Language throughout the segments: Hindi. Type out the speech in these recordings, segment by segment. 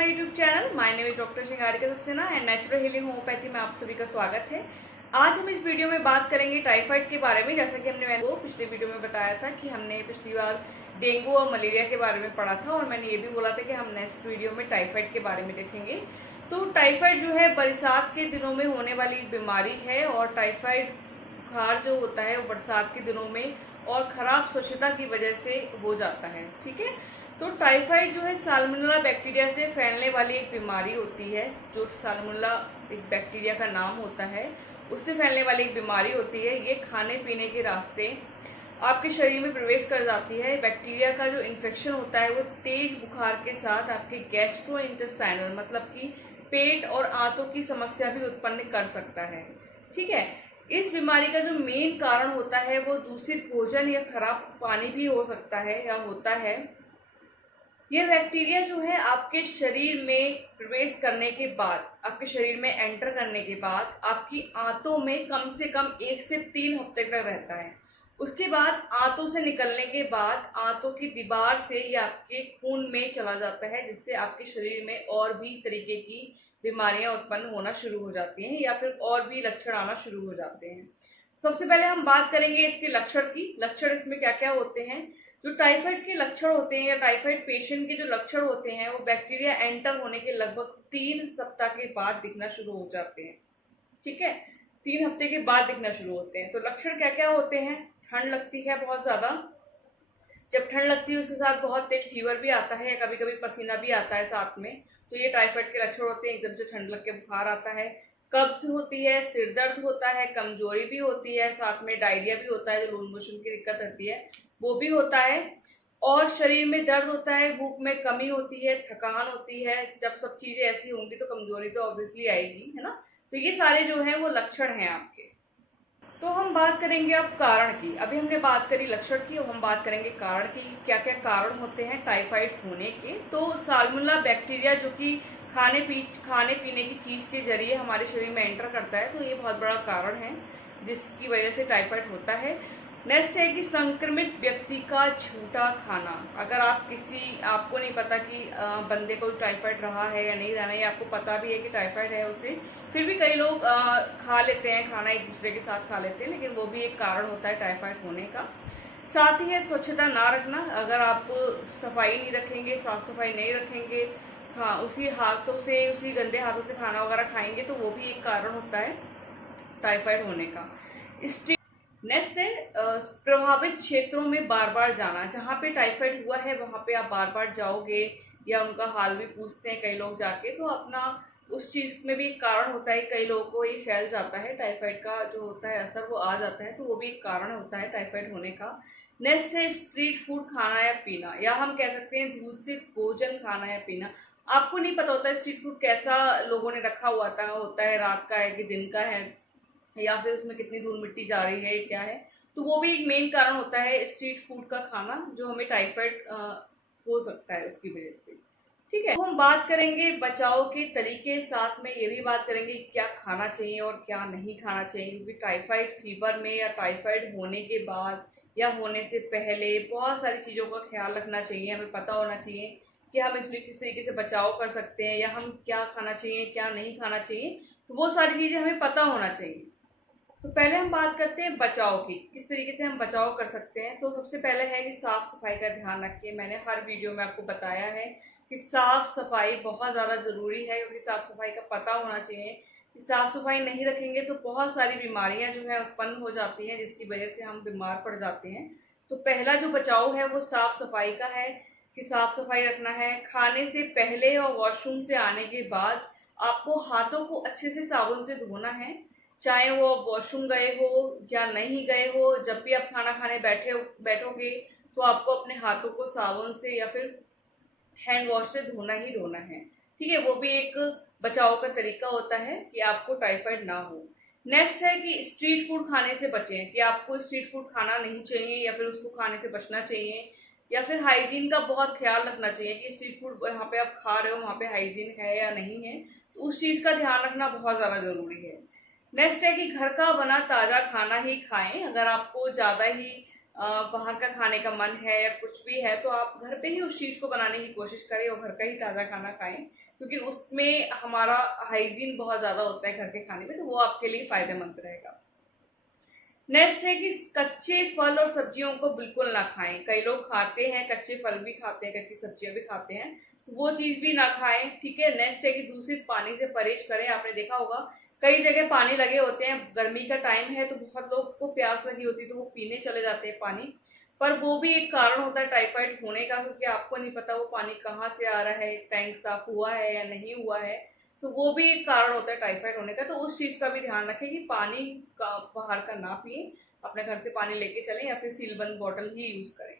My YouTube channel. My name is doctor Shringarika Saxena and natural healing homeopathy में आप सभी का स्वागत है। आज हम इस वीडियो में बात करेंगे टाइफाइड के बारे में। जैसा कि हमने पिछले वीडियो में बताया था कि हमने पिछली बार डेंगू और मलेरिया के बारे में पढ़ा था और मैंने ये भी बोला था कि हम नेक्स्ट वीडियो में टाइफाइड के बारे में देखेंगे। तो टाइफाइड जो है बरसात के दिनों में होने वाली एक बीमारी है और टाइफाइड बुखार जो होता है वो बरसात के दिनों में और खराब स्वच्छता की वजह से हो जाता है। ठीक है, तो टाइफाइड जो है साल्मोनेला बैक्टीरिया से फैलने वाली एक बीमारी होती है। जो साल्मोनेला एक बैक्टीरिया का नाम होता है, उससे फैलने वाली एक बीमारी होती है। ये खाने पीने के रास्ते आपके शरीर में प्रवेश कर जाती है। बैक्टीरिया का जो इन्फेक्शन होता है वो तेज बुखार के साथ आपके गैस्ट्रोइंटेस्टाइनल मतलब कि पेट और आंतों की समस्या भी उत्पन्न कर सकता है। ठीक है, इस बीमारी का जो मेन कारण होता है वो दूषित भोजन या खराब पानी भी हो सकता है या होता है। यह बैक्टीरिया जो है आपके शरीर में प्रवेश करने के बाद, आपके शरीर में एंटर करने के बाद आपकी आंतों में कम से कम 1 से 3 हफ्ते तक रहता है। उसके बाद आंतों से निकलने के बाद आंतों की दीवार से या आपके खून में चला जाता है, जिससे आपके शरीर में और भी तरीके की बीमारियां उत्पन्न होना शुरू हो जाती हैं या फिर और भी लक्षण आना शुरू हो जाते हैं। सबसे पहले हम बात करेंगे इसके लक्षण की। लक्षण इसमें क्या क्या होते हैं। जो टाइफाइड के लक्षण होते हैं या टाइफाइड पेशेंट के जो लक्षण होते हैं वो बैक्टीरिया एंटर होने के लगभग 3 सप्ताह के बाद दिखना शुरू हो जाते हैं। ठीक है, 3 हफ्ते के बाद दिखना शुरू होते हैं। तो लक्षण क्या क्या होते हैं। ठंड लगती है बहुत ज्यादा। जब ठंड लगती है उसके साथ बहुत तेज फीवर भी आता है या कभी कभी पसीना भी आता है साथ में। तो ये टाइफाइड के लक्षण होते हैं। एकदम से ठंड लग के बुखार आता है, कब्ज होती है, सिर दर्द होता है, कमजोरी भी होती है, साथ में डायरिया भी होता है, जो लूज मोशन की दिक्कत रहती है वो भी होता है, और शरीर में दर्द होता है, भूख में कमी होती है, थकान होती है। जब सब चीजें ऐसी होंगी तो कमजोरी तो ऑब्वियसली आएगी, है ना। तो ये सारे जो है वो लक्षण हैं आपके। तो हम बात करेंगे अब कारण की। अभी हमने बात करी लक्षण की, अब हम बात करेंगे कारण की। क्या क्या कारण होते हैं टाइफाइड होने के। तो साल्मोनेला बैक्टीरिया जो कि खाने पीने की चीज के जरिए हमारे शरीर में एंटर करता है, तो ये बहुत बड़ा कारण है जिसकी वजह से टाइफाइड होता है। नेक्स्ट है कि संक्रमित व्यक्ति का झूठा खाना। अगर आपको नहीं पता कि बंदे को टाइफाइड रहा है या नहीं रहा है, या आपको पता भी है कि टाइफाइड है उसे, फिर भी कई लोग खा लेते हैं, खाना एक दूसरे के साथ खा लेते हैं, लेकिन वो भी एक कारण होता है टाइफाइड होने का। साथ ही है स्वच्छता ना रखना। अगर आप सफाई नहीं रखेंगे, साफ सफाई नहीं रखेंगे, हाँ उसी गंदे हाथों से खाना वगैरह खाएंगे, तो वो भी एक कारण होता है टाइफाइड होने का। नेक्स्ट है प्रभावित क्षेत्रों में बार बार जाना। जहाँ पे टाइफाइड हुआ है वहाँ पे आप बार बार जाओगे या उनका हाल भी पूछते हैं कई लोग जाके, तो अपना उस चीज़ में भी एक कारण होता है। कई लोगों को ये फैल जाता है, टाइफाइड का जो होता है असर वो आ जाता है, तो वो भी एक कारण होता है टाइफाइड होने का। नेक्स्ट है स्ट्रीट फूड खाना या पीना, या हम कह सकते हैं दूषित भोजन खाना या पीना। आपको नहीं पता होता है स्ट्रीट फूड कैसा लोगों ने रखा हुआ होता है, रात का है कि दिन का है, या फिर उसमें कितनी धूल मिट्टी जा रही है, क्या है। तो वो भी एक मेन कारण होता है स्ट्रीट फूड का खाना, जो हमें टाइफाइड हो सकता है उसकी वजह से। ठीक है, तो हम बात करेंगे बचाव के तरीके, साथ में ये भी बात करेंगे क्या खाना चाहिए और क्या नहीं खाना चाहिए। क्योंकि टाइफाइड फीवर में या टाइफाइड होने के बाद या होने से पहले बहुत सारी चीज़ों का ख्याल रखना चाहिए। हमें पता होना चाहिए कि हम इसमें किस तरीके से बचाव कर सकते हैं, या हम क्या खाना चाहिए क्या नहीं खाना चाहिए। तो वो सारी चीज़ें हमें पता होना चाहिए। तो पहले हम बात करते हैं बचाव की, किस तरीके से हम बचाव कर सकते हैं। तो सबसे पहले है कि साफ सफाई का ध्यान रखिए। मैंने हर वीडियो में आपको बताया है कि साफ सफाई बहुत ज़्यादा ज़रूरी है, क्योंकि साफ सफाई का पता होना चाहिए कि साफ सफाई नहीं रखेंगे तो बहुत सारी बीमारियां जो है उत्पन्न हो जाती हैं, जिसकी वजह से हम बीमार पड़ जाते हैं। तो पहला जो बचाव है वो साफ सफाई का है कि साफ सफाई रखना है। खाने से पहले और वॉशरूम से आने के बाद आपको हाथों को अच्छे से साबुन से धोना है, चाहे वो वॉशरूम गए हो या नहीं गए हो। जब भी आप खाना खाने बैठोगे तो आपको अपने हाथों को साबुन से या फिर हैंड वॉश से धोना ही धोना है। ठीक है, वो भी एक बचाव का तरीका होता है कि आपको टाइफाइड ना हो। नेक्स्ट है कि स्ट्रीट फूड खाने से बचें, कि आपको स्ट्रीट फूड खाना नहीं चाहिए या फिर उसको खाने से बचना चाहिए, या फिर हाइजीन का बहुत ख्याल रखना चाहिए कि स्ट्रीट फूड यहाँ पे आप खा रहे हो वहाँ पे हाइजीन है या नहीं है, तो उस चीज़ का ध्यान रखना बहुत ज़्यादा ज़रूरी है। नेक्स्ट है कि घर का बना ताज़ा खाना ही खाएं। अगर आपको ज़्यादा ही बाहर का खाने का मन है या कुछ भी है, तो आप घर पे ही उस चीज़ को बनाने की कोशिश करें और घर का ही ताज़ा खाना खाएं, क्योंकि उसमें हमारा हाइजीन बहुत ज़्यादा होता है घर के खाने में, तो वो आपके लिए फ़ायदेमंद रहेगा। नेक्स्ट है कि कच्चे फल और सब्जियों को बिल्कुल ना खाएं। कई लोग खाते हैं, कच्चे फल भी खाते हैं, कच्ची सब्जियां भी खाते हैं, तो वो चीज़ भी ना खाएं, ठीक है। नेक्स्ट है कि दूषित पानी से परहेज करें। आपने देखा होगा कई जगह पानी लगे होते हैं, गर्मी का टाइम है तो बहुत लोग को प्यास लगी होती है तो वो पीने चले जाते हैं पानी, पर वो भी एक कारण होता है टाइफाइड होने का, क्योंकि आपको नहीं पता वो पानी कहाँ से आ रहा है, टैंक साफ हुआ है या नहीं हुआ है, तो वो भी एक कारण होता है टाइफाइड होने का। तो उस चीज़ का भी ध्यान रखें कि पानी का बाहर का ना पिए, अपने घर से पानी लेके चलें या फिर सीलबंद बॉटल ही यूज करें।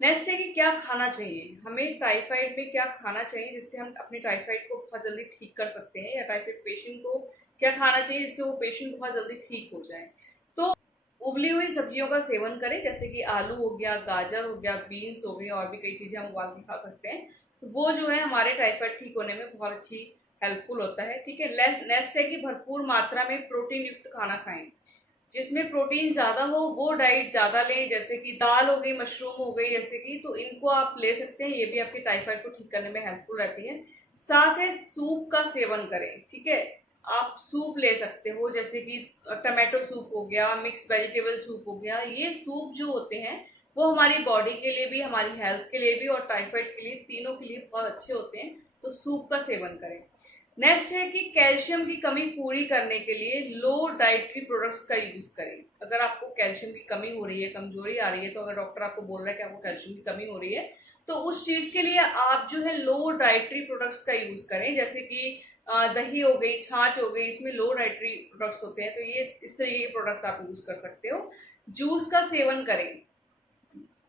नेक्स्ट है कि क्या खाना चाहिए, हमें टाइफाइड में क्या खाना चाहिए जिससे हम अपनी टाइफाइड को बहुत जल्दी ठीक कर सकते हैं, या टाइफाइड पेशेंट को क्या खाना चाहिए जिससे वो पेशेंट बहुत जल्दी ठीक हो जाए। तो उबली हुई सब्जियों का सेवन करें, जैसे कि आलू हो गया, गाजर हो गया, बीन्स हो गई, और भी कई चीजें हम उबाल के खा सकते हैं, तो वो जो है हमारे टाइफाइड ठीक होने में बहुत अच्छी हेल्पफुल होता है, ठीक है। नेक्स्ट है कि भरपूर मात्रा में प्रोटीन युक्त खाना खाएं, जिसमें प्रोटीन ज्यादा हो वो डाइट ज्यादा लें, जैसे कि दाल हो गई, मशरूम हो गई, जैसे कि, तो इनको आप ले सकते हैं, ये भी आपके टाइफाइड को ठीक करने में हेल्पफुल रहती है। साथ है सूप का सेवन करें, ठीक है। आप सूप ले सकते हो, जैसे कि टमाटो सूप हो गया, मिक्स वेजिटेबल सूप हो गया, ये सूप जो होते हैं वो हमारी बॉडी के लिए भी, हमारी हेल्थ के लिए भी और टाइफाइड के लिए, तीनों के लिए बहुत अच्छे होते हैं, तो सूप का सेवन करें। नेक्स्ट है कि कैल्शियम की कमी पूरी करने के लिए लो डाइटरी प्रोडक्ट्स का यूज करें। अगर आपको कैल्शियम की कमी हो रही है, कमजोरी आ रही है, तो अगर डॉक्टर आपको बोल रहा है कि आपको कैल्शियम की कमी हो रही है, तो उस चीज के लिए आप जो है लो डाइटरी प्रोडक्ट्स का यूज करें, जैसे कि दही हो गई, छाछ हो गई, इसमें लो डाइटरी प्रोडक्ट्स होते हैं, तो ये इस तरीके के प्रोडक्ट्स आप यूज कर सकते हो। जूस का सेवन करें।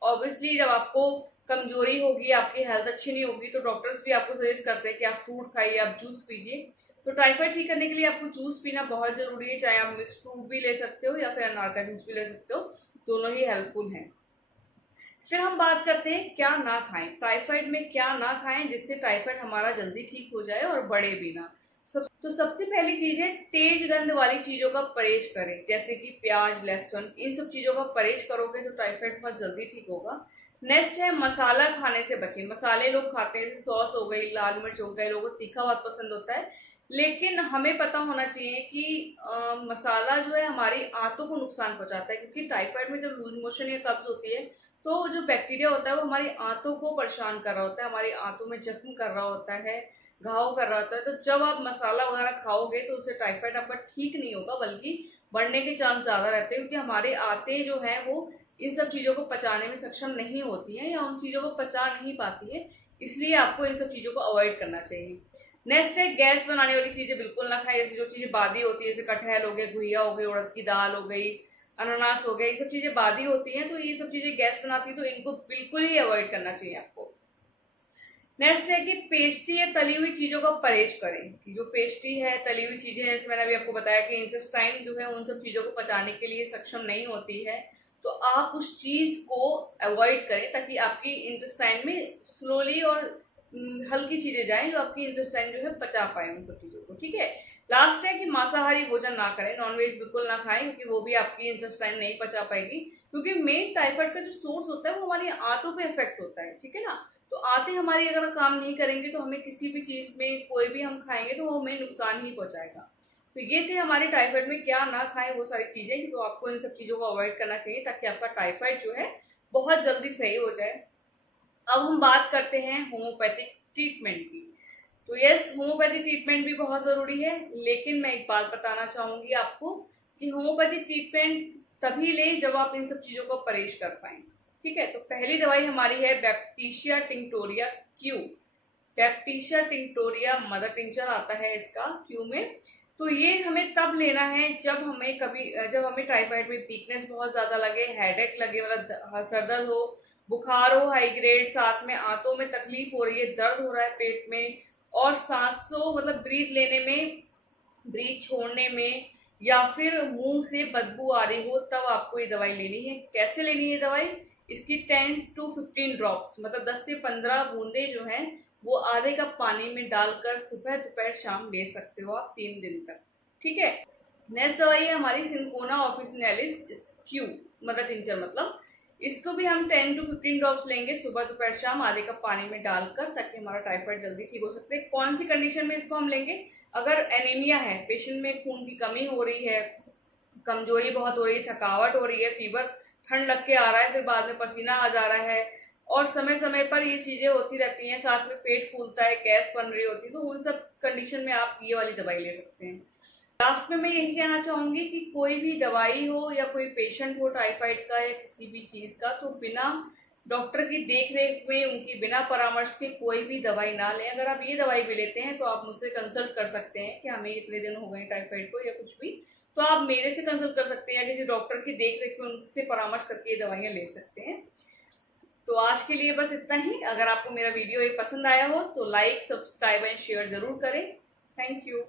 ऑब्वियसली जब आपको कमजोरी होगी, आपकी हेल्थ अच्छी नहीं होगी, तो डॉक्टर्स भी आपको सजेस्ट करते हैं कि आप फ्रूट खाइए, आप जूस पीजिए। तो टाइफाइड ठीक करने के लिए आपको जूस पीना बहुत जरूरी है, चाहे आप मिक्स फ्रूट भी ले सकते हो या फिर अनार का जूस भी ले सकते हो, दोनों ही हेल्पफुल हैं। फिर हम बात करते हैं क्या ना खाएं। टाइफाइड में क्या ना खाएं जिससे टाइफाइड हमारा जल्दी ठीक हो जाए और बढ़े भी ना। तो सबसे पहली चीज है तेज गंध वाली चीजों का परहेज करें, जैसे कि प्याज, लहसुन, इन सब चीजों का परहेज करोगे तो टाइफाइड बहुत जल्दी ठीक होगा। नेक्स्ट है मसाला खाने से बचें। मसाले लोग खाते हैं, जैसे सॉस हो गई, लाल मिर्च हो गई, लोगों को तीखा बहुत पसंद होता है, लेकिन हमें पता होना चाहिए कि मसाला जो है हमारी आंतों को नुकसान पहुंचाता है, क्योंकि टाइफाइड में जब लूज मोशन या कब्ज होती है तो जो बैक्टीरिया होता है वो हमारी आंतों को परेशान कर रहा होता है, हमारी आंतों में जख्म कर रहा होता है, घाव कर रहा होता है। तो जब आप मसाला वगैरह खाओगे तो उससे टाइफाइड आपका ठीक नहीं होगा, बल्कि बढ़ने के चांस ज्यादा रहते हैं, क्योंकि हमारे आंतें जो हैं वो इन सब चीजों को पचाने में सक्षम नहीं होती हैं या उन चीजों को पचा नहीं पाती है, इसलिए आपको इन सब चीजों को अवॉइड करना चाहिए। नेक्स्ट है गैस बनाने वाली चीजें बिल्कुल ना खाएं, जैसे जो चीजें बादी होती है, जैसे कटहल हो गया, घुइया हो गई, उड़द की दाल हो गई, अनानास हो गया, ये सब चीजें बादी होती हैं, तो ये सब चीजें गैस बनाती है, तो इनको बिल्कुल ही अवॉइड करना चाहिए आपको। नेक्स्ट है कि पेस्ट्री या तली हुई चीजों का परहेज करें। कि जो पेस्ट्री है, तली हुई चीजें हैं, जैसे मैंने अभी आपको बताया कि इंटेस्टाइन जो है उन सब चीजों को पचाने के लिए सक्षम नहीं होती है, तो आप उस चीज को अवॉइड करें, ताकि आपकी इंटेस्टाइन में स्लोली और हल्की चीजें जाएं, जो आपकी इंटेस्टाइन जो है पचा पाए उन सब चीजों को, ठीक है। लास्ट है कि मांसाहारी भोजन ना करें, नॉनवेज बिल्कुल ना खाएं, क्योंकि वो भी आपकी इंटेस्टाइन नहीं पचा पाएगी, क्योंकि मेन टाइफाइड का जो सोर्स होता है वो हमारी आंतों पे इफेक्ट होता है, ठीक है ना। तो आंतें हमारी अगर काम नहीं करेंगे तो हमें किसी भी चीज में कोई भी हम खाएंगे तो वो हमें नुकसान ही पहुंचाएगा। तो ये थे हमारे टाइफाइड में क्या ना खाएं वो सारी चीजें, तो आपको इन सब चीजों को अवॉइड करना चाहिए ताकि आपका टाइफाइड जो है बहुत जल्दी सही हो जाए। अब हम बात करते हैं होम्योपैथिक ट्रीटमेंट की। तो यस, होम्योपैथिक ट्रीटमेंट भी बहुत जरूरी है, लेकिन मैं एक बात बताना चाहूंगी आपको कि होम्योपैथिक ट्रीटमेंट तभी ले जब आप इन सब चीजों को परहेज कर पाए, ठीक है। तो पहली दवाई हमारी है baptisia tinctoria Q. Baptisia tinctoria mother tincture आता है इसका क्यू में। तो ये हमें तब लेना है जब हमें टाइफाइड में वीकनेस बहुत ज्यादा लगे, हेडेक लगे, मतलब सर दर्द हो, बुखार हो हाई ग्रेड, साथ में आंतों में तकलीफ हो रही है, दर्द हो रहा है पेट में, और सांसों मतलब ब्रीथ लेने में, ब्रीथ छोड़ने में, या फिर मुंह से बदबू आ रही हो, तब आपको ये दवाई लेनी है। कैसे लेनी है दवाई? इसकी 10 to 15 ड्रॉप्स, मतलब 10 से 15 बूंदे जो हैं वो आधे कप पानी में डालकर सुबह दोपहर शाम ले सकते हो आप 3 दिन तक, ठीक है। नेक्स्ट दवाई है हमारी cinchona officinalis Q mother tincture मतलब, इसको भी हम 10 to 15 ड्रॉप्स लेंगे सुबह दोपहर शाम आधे कप पानी में डालकर, ताकि हमारा टाइफाइड जल्दी ठीक हो सकते हैं। कौन सी कंडीशन में इसको हम लेंगे? अगर एनीमिया है, पेशेंट में खून की कमी हो रही है, कमजोरी बहुत हो रही है, थकावट हो रही है, फीवर ठंड लग के आ रहा है, फिर बाद में पसीना आ जा रहा है और समय समय पर ये चीजें होती रहती हैं, साथ में पेट फूलता है, गैस बन रही होती है, तो उन सब कंडीशन में आप ये वाली दवाई ले सकते हैं। लास्ट में मैं यही कहना चाहूंगी कि कोई भी दवाई हो या कोई पेशेंट हो टाइफाइड का या किसी भी चीज का, तो बिना डॉक्टर की देख रेख में, उनकी बिना परामर्श के कोई भी दवाई ना लें। अगर आप ये दवाई भी लेते हैं तो आप मुझसे कंसल्ट कर सकते हैं कि हमें इतने दिन हो गए टाइफाइड को या कुछ भी, तो आप मेरे से कंसल्ट कर सकते हैं या किसी डॉक्टर की देख रेख में उनसे परामर्श करके ये दवाइयाँ ले सकते हैं। तो आज के लिए बस इतना ही। अगर आपको मेरा वीडियो ये पसंद आया हो तो लाइक, सब्सक्राइब एंड शेयर जरूर करें। Thank you.